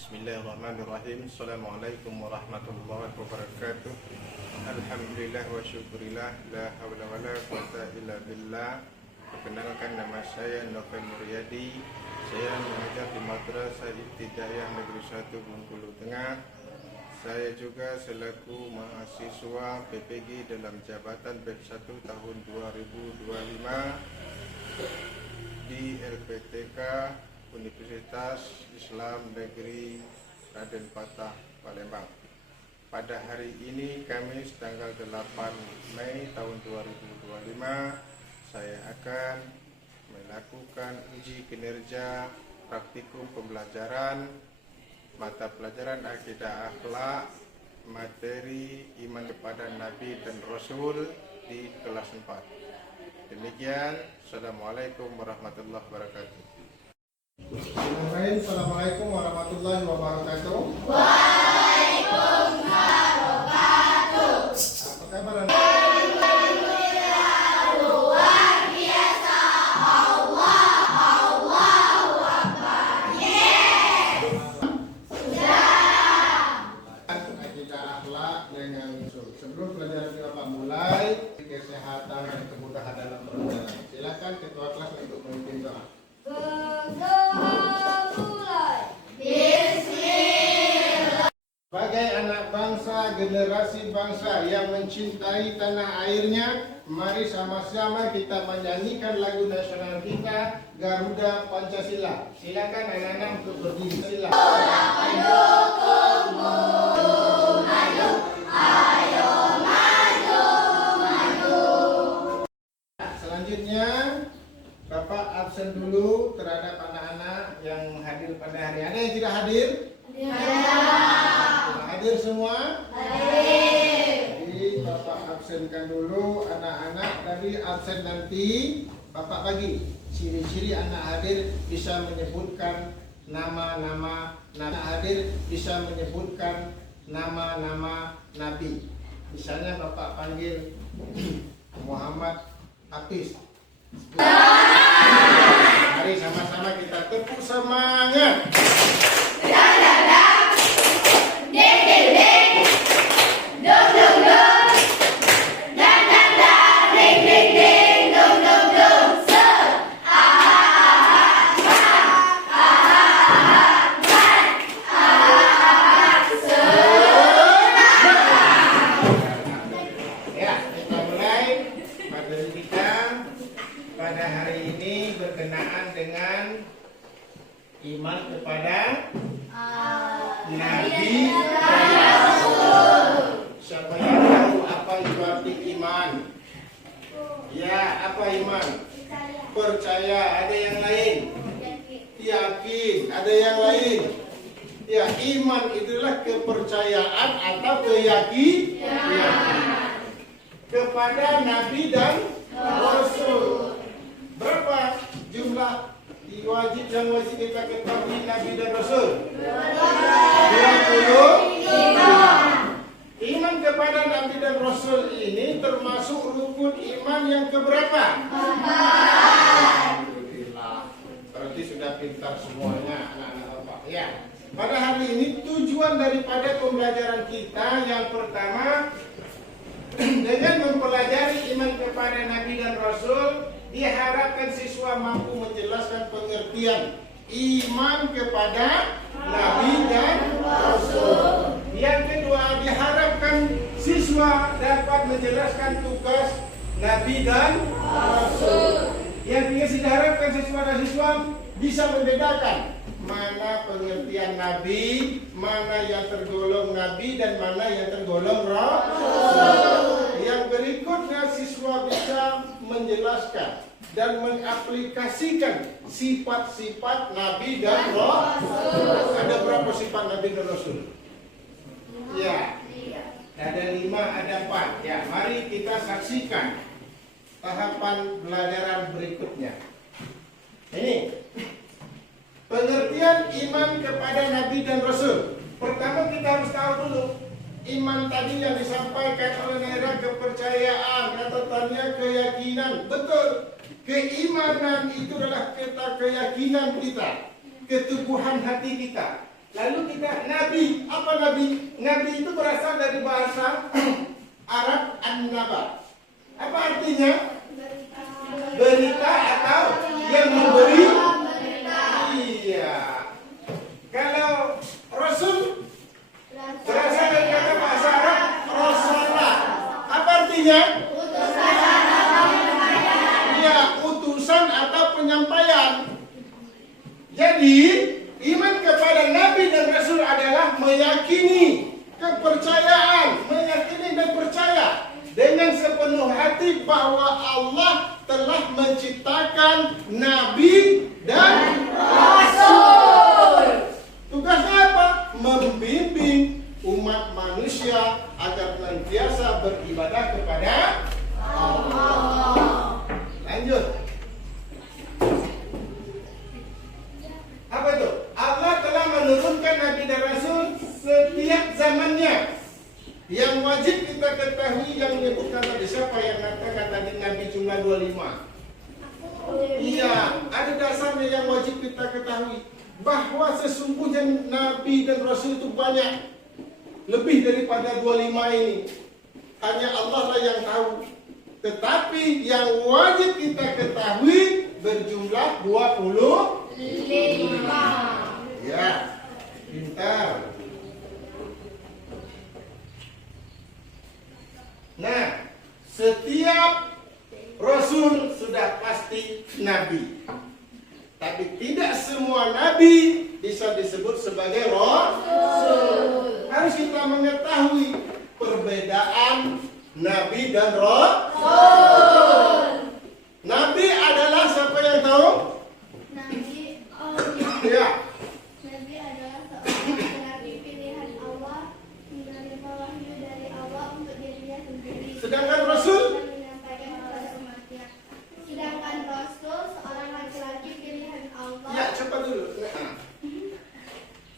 Bismillahirrahmanirrahim. Assalamualaikum warahmatullahi wabarakatuh. Alhamdulillah wa syukurillah. La hawla wa la quwata illa billah. Perkenalkan, nama saya Novel Muryadi. Saya mengajar di Madrasah Ibtidaiyah Negeri 1 Bengkulu Tengah. Saya juga selaku mahasiswa PPG dalam jabatan batch 1 tahun 2025 di LPTK Universitas Islam Negeri Raden Patah, Palembang. Pada hari ini, Kamis tanggal 8 Mei tahun 2025, saya akan melakukan uji kinerja praktikum pembelajaran mata pelajaran akidah akhlak materi iman kepada Nabi dan Rasul di kelas 4. Demikian, Assalamualaikum warahmatullahi wabarakatuh. Assalamualaikum warahmatullahi wabarakatuh. Waalaikumsalam wabarakatuh. Apa kabar? Alhamdulillah, luar biasa. Allahu Akbar. Sudah. Akidah akhlak dengan sebelum pelajaran Bapak mulai, kesehatan dan kemudahan dalam perjalanan. Silakan ketua kelas untuk memimpin doa. Sebagai anak bangsa, generasi bangsa yang mencintai tanah airnya, mari sama-sama kita menyanyikan lagu nasional kita, Garuda Pancasila. Silakan anak-anak untuk berdiri. Silakan. Selanjutnya, Bapak absen dulu terhadap anak-anak yang hadir pada hari. Ada yang tidak hadir? Sudah hadir semua? Jadi Bapak absenkan dulu anak-anak. Dari absen nanti Bapak bagi ciri-ciri anak hadir bisa menyebutkan nama-nama hadir bisa menyebutkan nama-nama Nabi. Misalnya Bapak panggil Muhammad Hafiz. Mari sama-sama kita tepuk semangat. Ya, kita mulai materi kita pada hari ini berkenaan dengan iman kepada Nabi dan Rasul. Siapa yang tahu apa itu arti iman? Ya, apa iman? Percaya. Ada yang lain? Yakin. Ada yang lain? Ya, iman itulah kepercayaan atau keyakinan kepada Nabi dan Rasul. Berapa jumlah wajib yang wajib kita ketahui Nabi dan Rasul? 25. Iman kepada Nabi dan Rasul ini termasuk rukun iman yang keberapa? 4. Alhamdulillah. Berarti sudah pintar semuanya anak-anak Bapak. Ya. Pada hari ini tujuan daripada pembelajaran kita yang pertama, dengan mempelajari iman kepada Nabi dan Rasul, diharapkan siswa mampu menjelaskan pengertian iman kepada Nabi dan Rasul. Yang kedua, diharapkan siswa dapat menjelaskan tugas Nabi dan Rasul. Yang ketiga, diharapkan siswa dan siswa bisa membedakan mana pengertian Nabi, mana yang tergolong Nabi dan mana yang tergolong Rasul. Yang berikutnya, siswa bisa menjelaskan dan mengaplikasikan sifat-sifat Nabi dan Rasul. Ada berapa sifat Nabi dan Rasul? Ya, ada 5, ada 4. Ya, mari kita saksikan tahapan pelajaran berikutnya. Ini pengertian iman kepada Nabi dan Rasul. Pertama kita harus tahu dulu iman tadi yang disampaikan oleh Naira, kepercayaan, katakannya keyakinan. Betul. Keimanan itu adalah keyakinan kita, keteguhan hati kita. Lalu kita nabi. Apa nabi? Nabi itu berasal dari bahasa Arab an-naba. Apa artinya? Berita atau yang memberi. Iya. Kalau Rasul berasal dari kata bahasa Arab Rasulah. Apa artinya? Iya, utusan atau penyampaian. Jadi iman kepada Nabi dan Rasul adalah meyakini, kepercayaan, meyakini dan percaya dengan sepenuh hati bahwa Allah telah menciptakan Nabi dan Rasul. Tugasnya apa? Membimbing umat manusia agar senantiasa beribadah kepada Allah. Lanjut. Apa itu? Allah telah menurunkan Nabi dan Rasul setiap zamannya. Yang wajib kita ketahui yang menyebutkan tadi siapa yang katakan tadi Nabi jumlah 25? Iya, ada dasarnya yang wajib kita ketahui bahwa sesungguhnya Nabi dan Rasul itu banyak, lebih daripada 25 ini. Hanya Allah lah yang tahu. Tetapi yang wajib kita ketahui berjumlah 25. Ya, pintar. Nah, setiap Rasul sudah pasti Nabi. Tapi tidak semua Nabi bisa disebut sebagai Rasul. Harus kita mengetahui perbedaan Nabi dan Rasul. Nabi adalah siapa yang tahu? Nabi Ya. Nabi adalah seorang nabi pilihan Allah, menerima wahyu dari Allah untuk dirinya sendiri. Sedangkan Rasul? Dan menyampaikan kepada umatnya. Sedangkan Rasul seorang laki-laki pilihan Allah. Ya, cepat dulu.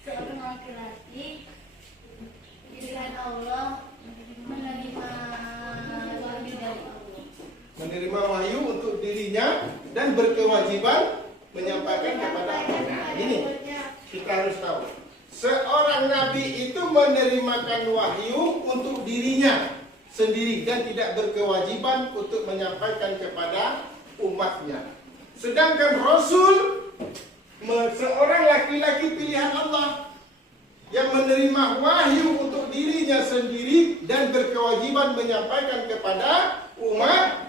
Seorang laki-laki pilihan Allah, menerima wahyu dari Allah. Menerima wahyu untuk dirinya dan berkewajiban menyampaikan kepada Allah. Nah, ini kita harus tahu. Seorang nabi itu menerimakan wahyu untuk dirinya sendiri dan tidak berkewajiban untuk menyampaikan kepada umatnya. Sedangkan Rasul seorang laki-laki pilihan Allah yang menerima wahyu untuk dirinya sendiri dan berkewajiban menyampaikan kepada umat.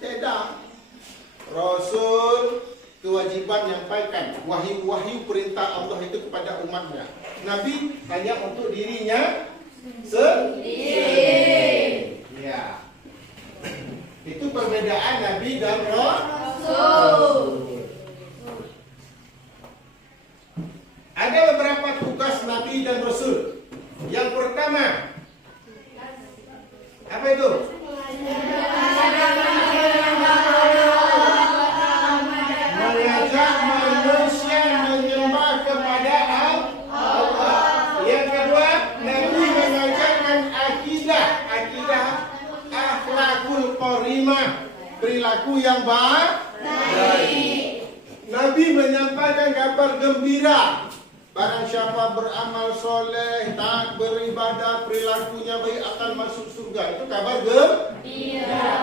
Beda. Rasul kewajiban menyampaikan wahyu-wahyu perintah Allah itu kepada umatnya. Nabi hanya untuk dirinya sendiri. Ya. Itu perbedaan Nabi dan Rasul. Ada beberapa tugas Nabi dan Rasul. Yang pertama, apa itu? Mengajak manusia menyembah kepada Allah. Yang kedua, Nabi mengajarkan akidah akhlakul qarimah, perilaku yang baik. Nabi menyampaikan kabar gembira. Barang siapa beramal soleh, taat beribadah, perilakunya baik akan masuk surga. Itu kabar gembira.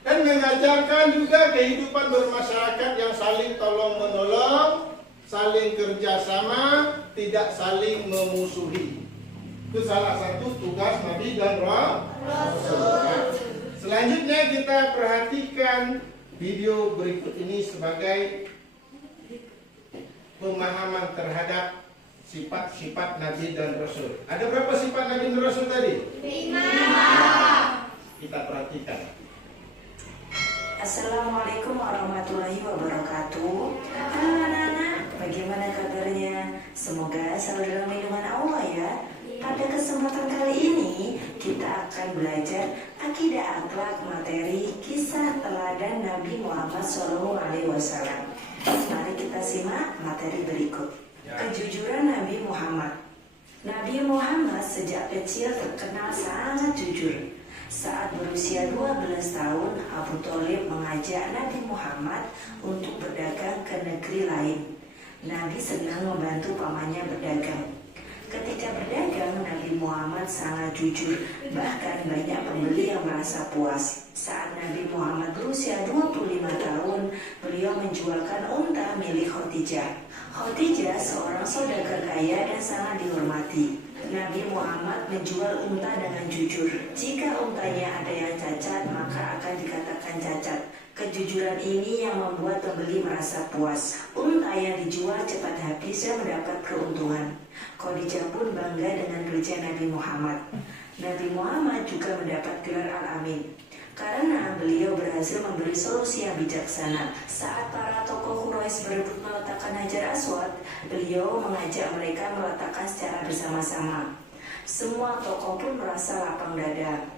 Dan mengajarkan juga kehidupan bermasyarakat yang saling tolong-menolong, saling kerjasama, tidak saling memusuhi. Itu salah satu tugas Nabi dan Rasul. Selanjutnya kita perhatikan video berikut ini sebagai pemahaman terhadap sifat-sifat Nabi dan Rasul. Ada berapa sifat Nabi dan Rasul tadi? 5. Kita perhatikan. Assalamualaikum warahmatullahi wabarakatuh. Halo anak-anak, bagaimana kabarnya? Semoga selalu dalam lindungan Allah ya. Pada kesempatan kali ini kita akan belajar akidah, akhlak, materi, kisah teladan Nabi Muhammad SAW. Mari kita simak materi berikut. Kejujuran Nabi Muhammad. Nabi Muhammad sejak kecil terkenal sangat jujur. Saat berusia 12 tahun, Abu Thalib mengajak Nabi Muhammad untuk berdagang ke negeri lain. Nabi senang membantu pamannya berdagang. Ketika berdagang, Nabi Muhammad sangat jujur, bahkan banyak pembeli yang merasa puas. Saat Nabi Muhammad berusia 25 tahun, beliau menjualkan unta milik Khadijah. Khadijah seorang saudagar kaya dan sangat dihormati. Nabi Muhammad menjual unta dengan jujur. Jika untanya ada yang cacat, maka akan dikatakan cacat. Kejujuran ini yang membuat pembeli merasa puas. Unta yang dijual cepat habis dan mendapat keuntungan. Khadijah pun bangga dengan kerja Nabi Muhammad. Nabi Muhammad juga mendapat gelar Al-Amin karena beliau berhasil memberi solusi yang bijaksana. Saat para tokoh Quraisy berebut meletakkan Hajar Aswad, beliau mengajak mereka meletakkan secara bersama-sama. Semua tokoh pun merasa lapang dada.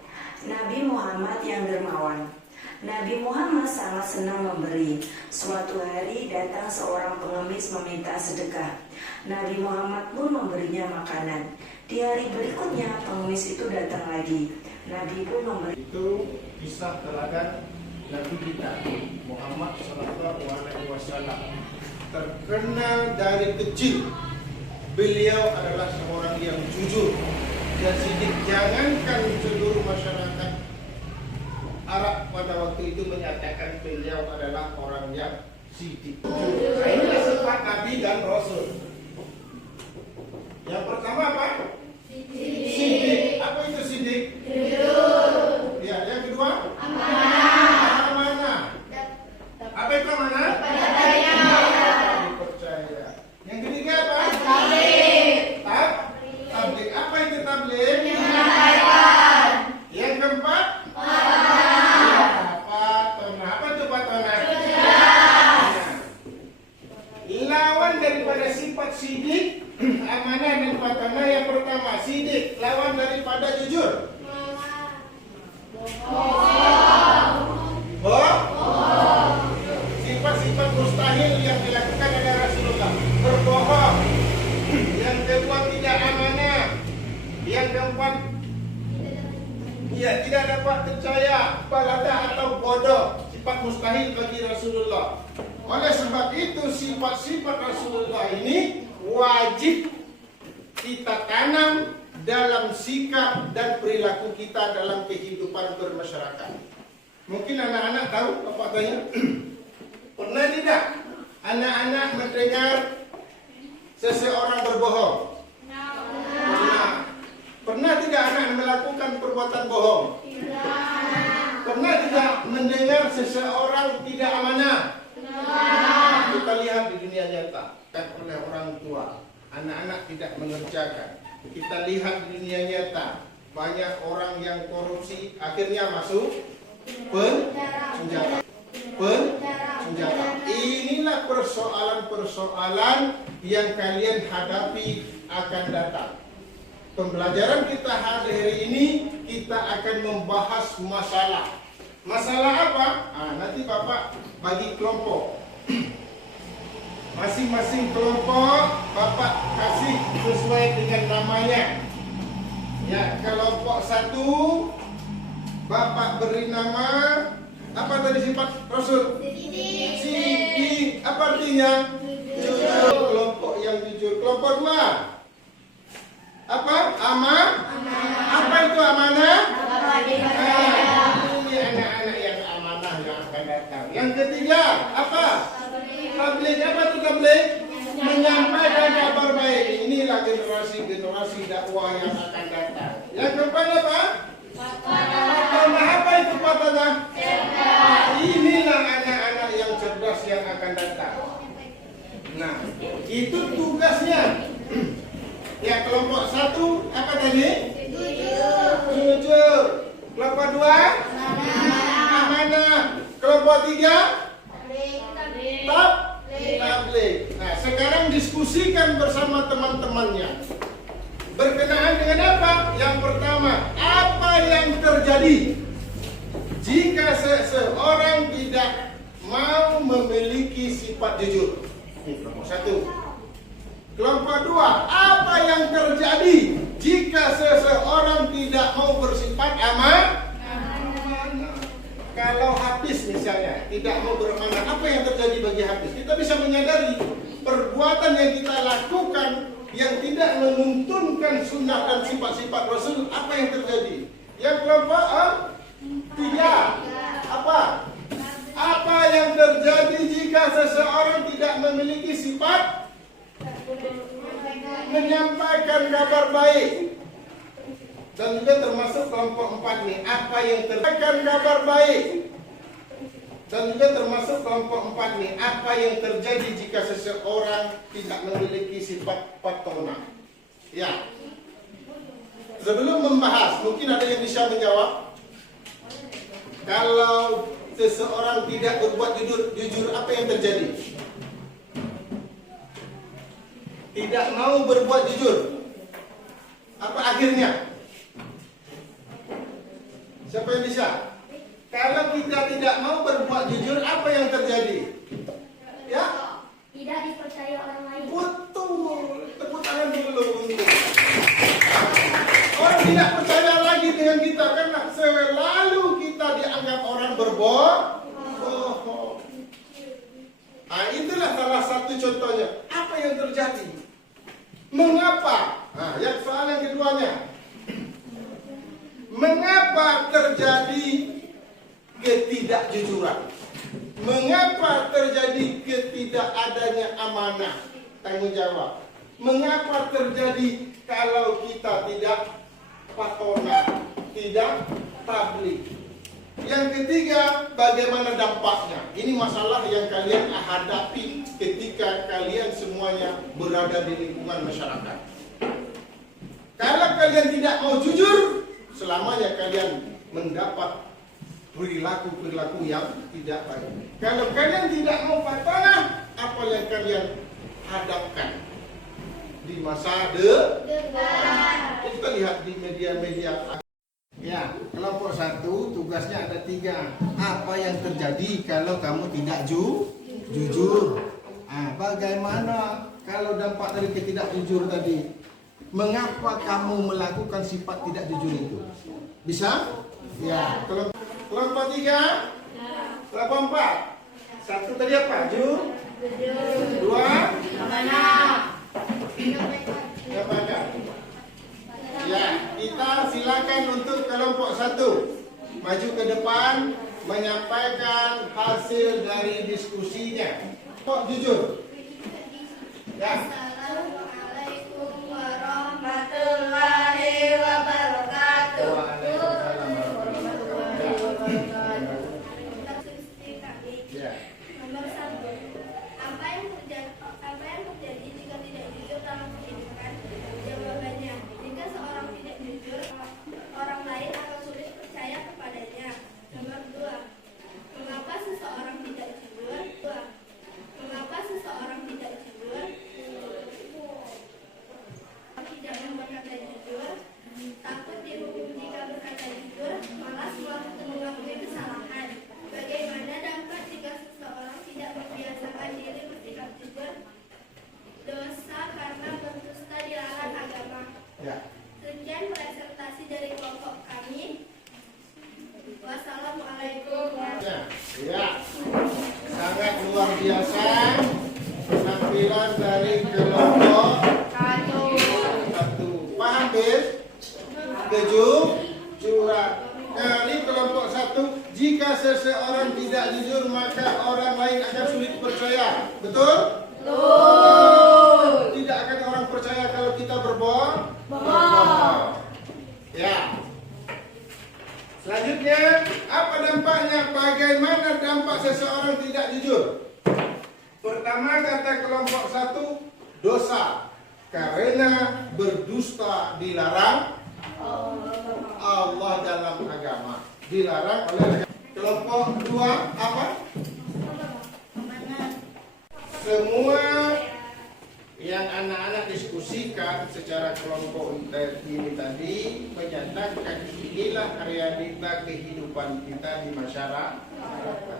Nabi Muhammad yang dermawan. Nabi Muhammad sangat senang memberi. Suatu hari datang seorang pengemis meminta sedekah. Nabi Muhammad pun memberinya makanan. Di hari berikutnya pengemis itu datang lagi. Nabi pun memberi. Itu kisah teladan Nabi kita Muhammad SAW. Terkenal dari kecil. Beliau adalah seorang yang jujur dan sidik. Jangankan seluruh masyarakat Arab pada waktu itu menyatakan beliau adalah orang yang sidik. Inilah sifat Nabi dan Rasul. Yang pertama apa? Sidik. Apa itu sidik? Jujur. Ya, yang kedua? Amanah. Apa itu amanah? Dipercaya. Yang ketiga apa? Tabligh. Apa itu tabligh? Menyampaikan. Yang keempat? Lawan daripada sifat sidik, amanah dan patanah yang pertama. Sidik, lawan daripada jujur. Bohong. Sifat-sifat mustahil yang dilakukan oleh Rasulullah. Berbohong. Yang kedua tidak amanah. Yang keempat tidak dapat percaya, balada atau bodoh. Sifat mustahil bagi Rasulullah. Oleh sebab itu sifat-sifat Rasulullah ini wajib kita tanam dalam sikap dan perilaku kita dalam kehidupan bermasyarakat. Mungkin anak-anak tahu apa tanya? Pernah tidak anak-anak mendengar seseorang berbohong? Pernah tidak anak melakukan perbuatan bohong? Pernah tidak mendengar seseorang tidak amanah? Kita lihat di dunia nyata oleh orang tua, anak-anak tidak mengerjakan. Kita lihat di dunia nyata banyak orang yang korupsi, akhirnya masuk penjara. Inilah persoalan-persoalan yang kalian hadapi akan datang. Pembelajaran kita hari ini kita akan membahas masalah. Masalah apa? Nanti Bapak bagi kelompok. Masing-masing kelompok Bapak kasih sesuai dengan namanya. Ya, kelompok 1 Bapak beri nama apa tadi sifat Rasul? Sidik. Apa artinya? Jujur. Kelompok yang jujur. Kelompok 2 apa? Apa itu amanah? Ini anak-anak yang amanah yang akan datang. Yang ketiga apa? Tabligh. Apa itu tabligh? Menyampaikan kabar baik. Inilah generasi dakwah yang akan datang. Yang keempat apa? Patanah. Apa itu patanah? Inilah anak-anak yang cerdas yang akan datang. Nah, itu tugasnya. Ya, kelompok 1 apa tadi? Jujur. Kelompok 2 amanah. Kelompok 3 tabligh. Nah, sekarang diskusikan bersama teman-temannya. Berkenaan dengan apa? Yang pertama, apa yang terjadi jika seseorang tidak mau memiliki sifat jujur? Kelompok 1. Kelompok 2, apa yang terjadi jika seseorang tidak mau bersifat amanah? Kalau Hafiz misalnya tidak mau beramanah, apa yang terjadi bagi Hafiz? Kita bisa menyadari perbuatan yang kita lakukan yang tidak menuntunkan sunnah dan sifat-sifat Rasul, apa yang terjadi? Yang kelompok tiga, apa? Apa yang terjadi jika seseorang tidak memiliki sifat menyampaikan kabar baik? Dan juga termasuk kelompok 4 nih, apa yang terjadi kabar baik? Dan juga termasuk kelompok 4 nih, apa yang terjadi jika seseorang tidak memiliki sifat patona? Ya. Sebelum membahas, mungkin ada yang bisa menjawab. Kalau seseorang tidak berbuat jujur, apa yang terjadi? Tidak mau berbuat jujur, apa akhirnya? Siapa yang bisa? Kalau kita tidak mau berbuat jujur, apa yang terjadi? Ya? Tidak dipercaya orang lain. Betul. Tepuk tangan dulu untuk. Orang tidak percaya lagi dengan kita karena selalu kita dianggap orang berbohong. Nah, itulah salah satu contohnya. Apa yang terjadi? Mengapa? Nah, yang soal yang keduanya. Mengapa terjadi ketidakjujuran? Mengapa terjadi ketidakadanya amanah, tanggung jawab? Mengapa terjadi kalau kita tidak patona, tidak tabligh? Yang ketiga, bagaimana dampaknya? Ini masalah yang kalian hadapi ketika kalian semuanya berada di lingkungan masyarakat. Kalau kalian tidak mau jujur, selamanya kalian mendapat perilaku-perilaku yang tidak baik. Kalau kalian tidak mau patona, apa yang kalian hadapkan di masa depan? Kita lihat di media-media. Ya, kelompok 1 tugasnya ada 3. Apa yang terjadi kalau kamu tidak jujur? Bagaimana kalau dampak dari ketidakjujur tadi? Mengapa kamu melakukan sifat tidak jujur itu? Bisa? Ya. Kelompok 3? Kelompok 4? 1 tadi apa? Jujur. 2? Menyampaikan. Ya, kita silakan untuk kelompok 1 maju ke depan menyampaikan hasil dari diskusinya. Kok jujur? Ya. Assalamualaikum warahmatullahi wabarakatuh. Ya. Nomor 1. Apa yang terjadi jika tidak jujur dalam kehidupan? Jawabannya, jika seorang tidak jujur, orang lain akan sulit percaya kepadanya. Nomor 2. Mengapa seseorang tidak jujur? Mengapa seseorang tidak jujur? Tidak berkata jujur, takut dihukum jika berkata jujur, malas mengakui kesalahan. Bagaimana dampak jika seseorang tidak membiasakan diri bersikap jujur? Dosa karena berdusta dilarang agama. Ya. Sekian presentasi dari kelompok kami. Wassalamualaikum warahmatullahi Ya. Sangat luar biasa penampilan dari kelompok 1. Paham, Bis? Kejujuran. Kali kelompok 1, jika seseorang tidak jujur maka orang lain akan sulit percaya. Betul? Betul. Tidak akan orang percaya kalau kita berbohong. Ya. Selanjutnya, apa dampaknya? Bagaimana dampak seseorang tidak jujur? Pertama, kata kelompok 1, dosa. Karena berdusta dilarang Allah dalam agama. Dilarang oleh kelompok 2, apa? Semua yang anak-anak diskusikan secara kelompok ini tadi menyatakan inilah realita kehidupan kita di masyarakat.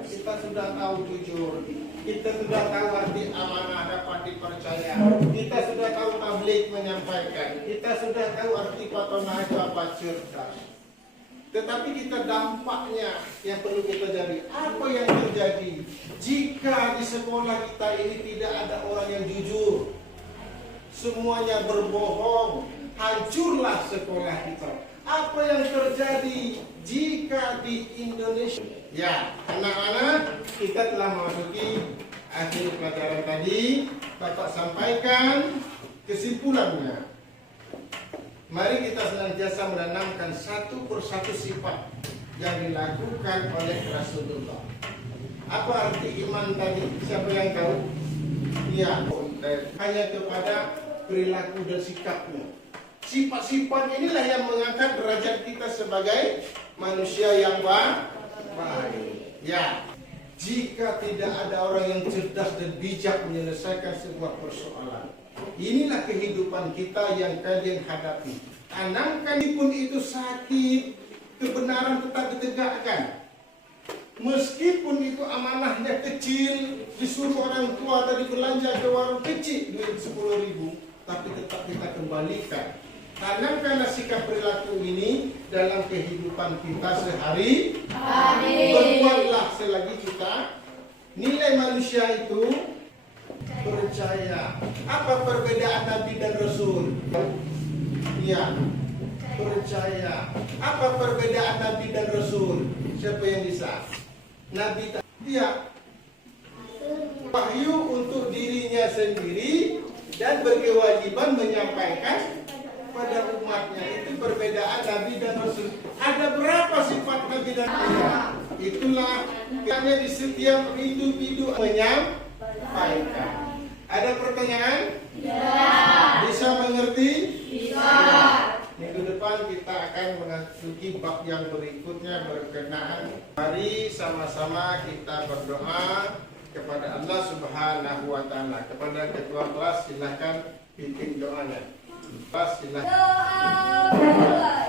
Kita sudah tahu jujur, kita sudah tahu arti amanah dapat dipercaya, kita sudah tahu tabligh menyampaikan, kita sudah tahu arti patona itu apa, cerdas. Tetapi kita dampaknya yang perlu kita jadi. Apa yang terjadi jika di sekolah kita ini tidak ada orang yang jujur? Semuanya berbohong, hancurlah sekolah kita. Apa yang terjadi jika di Indonesia? Ya, anak-anak, kita telah memasuki akhir pelajaran tadi. Bapak sampaikan kesimpulannya. Mari kita senantiasa menanamkan satu persatu sifat yang dilakukan oleh Rasulullah. Apa arti iman tadi? Siapa yang tahu? Ya, hanya kepada perilaku dan sikapnya. Sifat-sifat inilah yang mengangkat derajat kita sebagai manusia yang baik. Ya, jika tidak ada orang yang cerdas dan bijak menyelesaikan sebuah persoalan, inilah kehidupan kita yang kalian hadapi. Tanamkan pun itu sakit, kebenaran tetap ditegakkan. Meskipun itu amanahnya kecil, disuruh orang tua tadi belanja ke warung kecil duit 10.000, tapi tetap kita kembalikan. Tanamkanlah sikap perilaku ini dalam kehidupan kita sehari-hari. Berbuatlah selagi kita nilai manusia itu percaya. Apa perbedaan Nabi dan Rasul? Ya, percaya. Apa perbedaan Nabi dan Rasul? Siapa yang bisa? Nabi dia wahyu untuk dirinya sendiri dan berkewajiban menyampaikan pada umatnya. Itu perbedaan Nabi dan Rasul. Ada berapa sifat Nabi dan Rasul? Itulah hanya di setiap individu menyampaikan. Ada pertanyaan? Ya. Bisa mengerti? Bisa. Minggu depan kita akan memasuki bab yang berikutnya berkenaan. Mari sama-sama kita berdoa kepada Allah Subhanahu wa taala. Kepada ketua kelas silakan pimpin doanya. Kelas silakan. Doa.